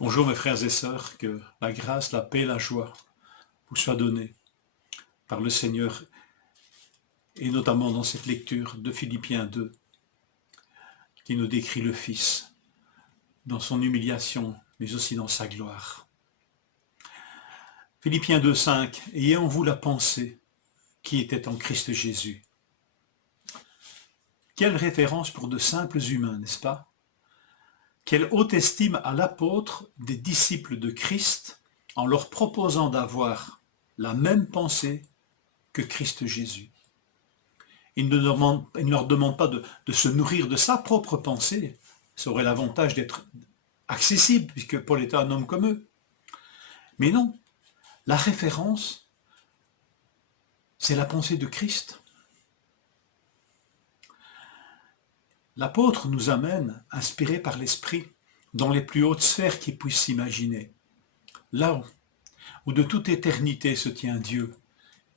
Bonjour mes frères et sœurs, que la grâce, la paix, la joie vous soient données par le Seigneur et notamment dans cette lecture de Philippiens 2 qui nous décrit le Fils dans son humiliation mais aussi dans sa gloire. Philippiens 2,5 « Ayez en vous la pensée qui était en Christ Jésus ». Quelle référence pour de simples humains, n'est-ce pas? Quelle haute estime à l'apôtre des disciples de Christ en leur proposant d'avoir la même pensée que Christ Jésus. Il ne leur demande pas de se nourrir de sa propre pensée, ça aurait l'avantage d'être accessible puisque Paul était un homme comme eux. Mais non, la référence, c'est la pensée de Christ. L'apôtre nous amène, inspiré par l'Esprit, dans les plus hautes sphères qu'il puisse s'imaginer. Là où de toute éternité se tient Dieu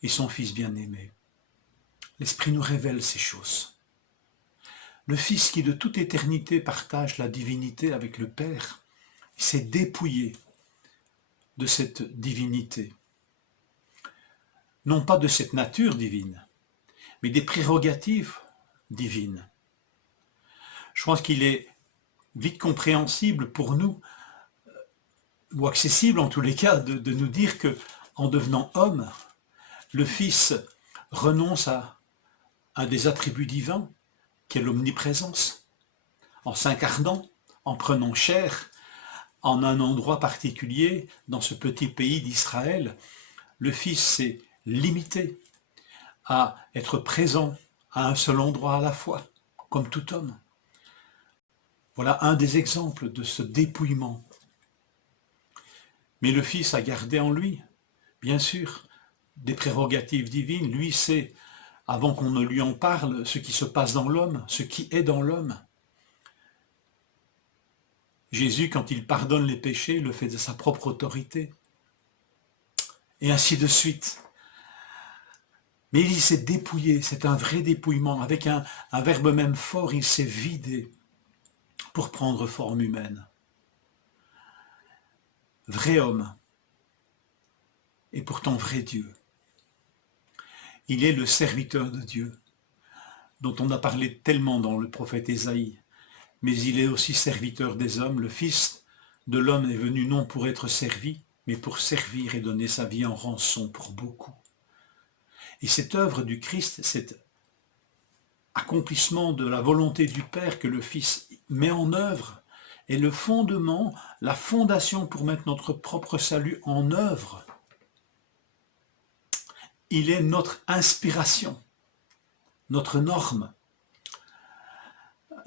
et son Fils bien-aimé. L'Esprit nous révèle ces choses. Le Fils qui de toute éternité partage la divinité avec le Père s'est dépouillé de cette divinité. Non pas de cette nature divine, mais des prérogatives divines. Je pense qu'il est vite compréhensible pour nous, ou accessible en tous les cas, de nous dire que en devenant homme, le Fils renonce à un des attributs divins, qui est l'omniprésence, en s'incarnant, en prenant chair, en un endroit particulier, dans ce petit pays d'Israël. Le Fils s'est limité à être présent à un seul endroit à la fois, comme tout homme. Voilà un des exemples de ce dépouillement. Mais le Fils a gardé en lui, bien sûr, des prérogatives divines. Lui sait, avant qu'on ne lui en parle, ce qui se passe dans l'homme, ce qui est dans l'homme. Jésus, quand il pardonne les péchés, le fait de sa propre autorité. Et ainsi de suite. Mais il s'est dépouillé, c'est un vrai dépouillement. Avec un verbe même fort, il s'est vidé pour prendre forme humaine. Vrai homme, et pourtant vrai Dieu. Il est le serviteur de Dieu, dont on a parlé tellement dans le prophète Ésaïe, mais il est aussi serviteur des hommes. Le Fils de l'homme est venu non pour être servi, mais pour servir et donner sa vie en rançon pour beaucoup. Et cette œuvre du Christ, cet accomplissement de la volonté du Père que le Fils met en œuvre, est le fondement, la fondation pour mettre notre propre salut en œuvre. Il est notre inspiration, notre norme.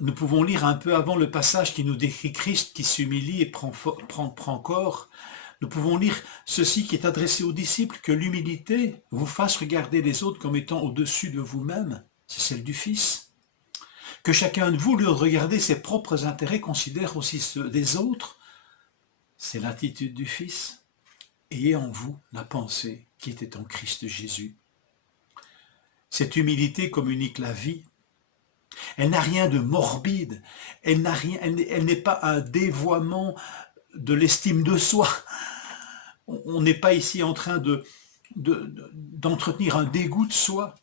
Nous pouvons lire un peu avant le passage qui nous décrit Christ qui s'humilie et prend corps. Nous pouvons lire ceci qui est adressé aux disciples, que l'humilité vous fasse regarder les autres comme étant au-dessus de vous-même. C'est celle du Fils. Que chacun de vous, lieu de regarder ses propres intérêts, considère aussi ceux des autres. C'est l'attitude du Fils. Ayez en vous la pensée qui était en Christ Jésus. Cette humilité communique la vie. Elle n'a rien de morbide. Elle n'est pas un dévoiement de l'estime de soi. On n'est pas ici en train d'entretenir un dégoût de soi,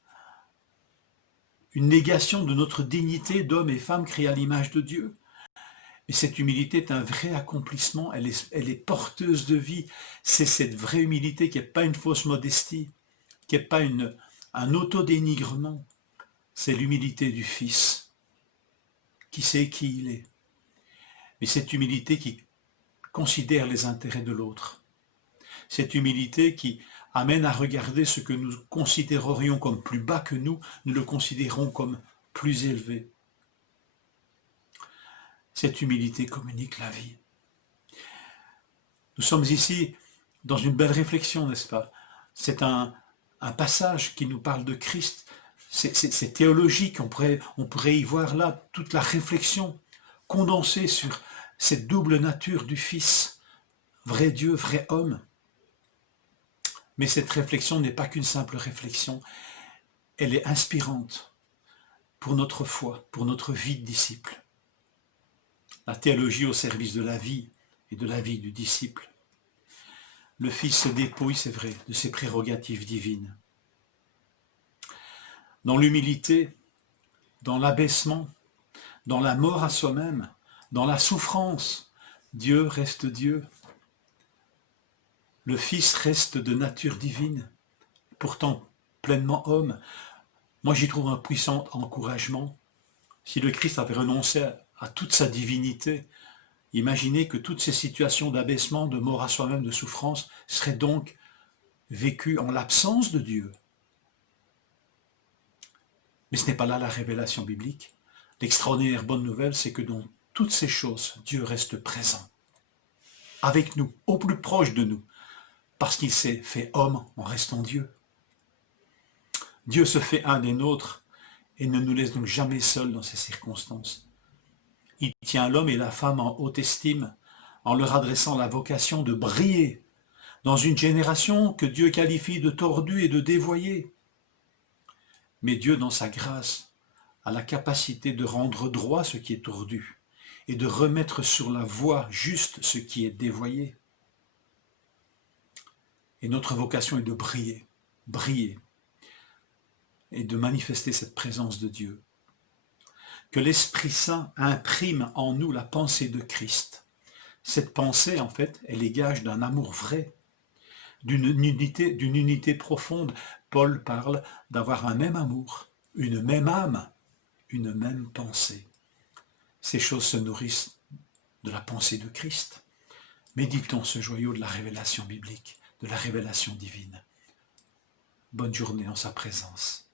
une négation de notre dignité d'homme et femme créés à l'image de Dieu. Mais cette humilité est un vrai accomplissement, elle est porteuse de vie. C'est cette vraie humilité qui n'est pas une fausse modestie, qui n'est pas un autodénigrement. C'est l'humilité du Fils, qui sait qui il est. Mais cette humilité qui considère les intérêts de l'autre. Cette humilité qui amène à regarder ce que nous considérerions comme plus bas que nous le considérons comme plus élevé. Cette humilité communique la vie. Nous sommes ici dans une belle réflexion, n'est-ce pas? C'est un passage qui nous parle de Christ. C'est théologique, on pourrait y voir là toute la réflexion condensée sur cette double nature du Fils, vrai Dieu, vrai homme. Mais cette réflexion n'est pas qu'une simple réflexion, elle est inspirante pour notre foi, pour notre vie de disciple. La théologie au service de la vie et de la vie du disciple. Le Fils se dépouille, c'est vrai, de ses prérogatives divines. Dans l'humilité, dans l'abaissement, dans la mort à soi-même, dans la souffrance, Dieu reste Dieu. Le Fils reste de nature divine, pourtant pleinement homme. Moi, j'y trouve un puissant encouragement. Si le Christ avait renoncé à toute sa divinité, imaginez que toutes ces situations d'abaissement, de mort à soi-même, de souffrance, seraient donc vécues en l'absence de Dieu. Mais ce n'est pas là la révélation biblique. L'extraordinaire bonne nouvelle, c'est que dans toutes ces choses, Dieu reste présent, avec nous, au plus proche de nous, parce qu'il s'est fait homme en restant Dieu. Dieu se fait un des nôtres et ne nous laisse donc jamais seuls dans ces circonstances. Il tient l'homme et la femme en haute estime, en leur adressant la vocation de briller dans une génération que Dieu qualifie de tordue et de dévoyée. Mais Dieu, dans sa grâce, a la capacité de rendre droit ce qui est tordu et de remettre sur la voie juste ce qui est dévoyé. Et notre vocation est de briller, briller, et de manifester cette présence de Dieu. Que l'Esprit Saint imprime en nous la pensée de Christ. Cette pensée, en fait, elle est gage d'un amour vrai, d'une unité profonde. Paul parle d'avoir un même amour, une même âme, une même pensée. Ces choses se nourrissent de la pensée de Christ. Méditons ce joyau de la révélation biblique, de la révélation divine. Bonne journée en sa présence.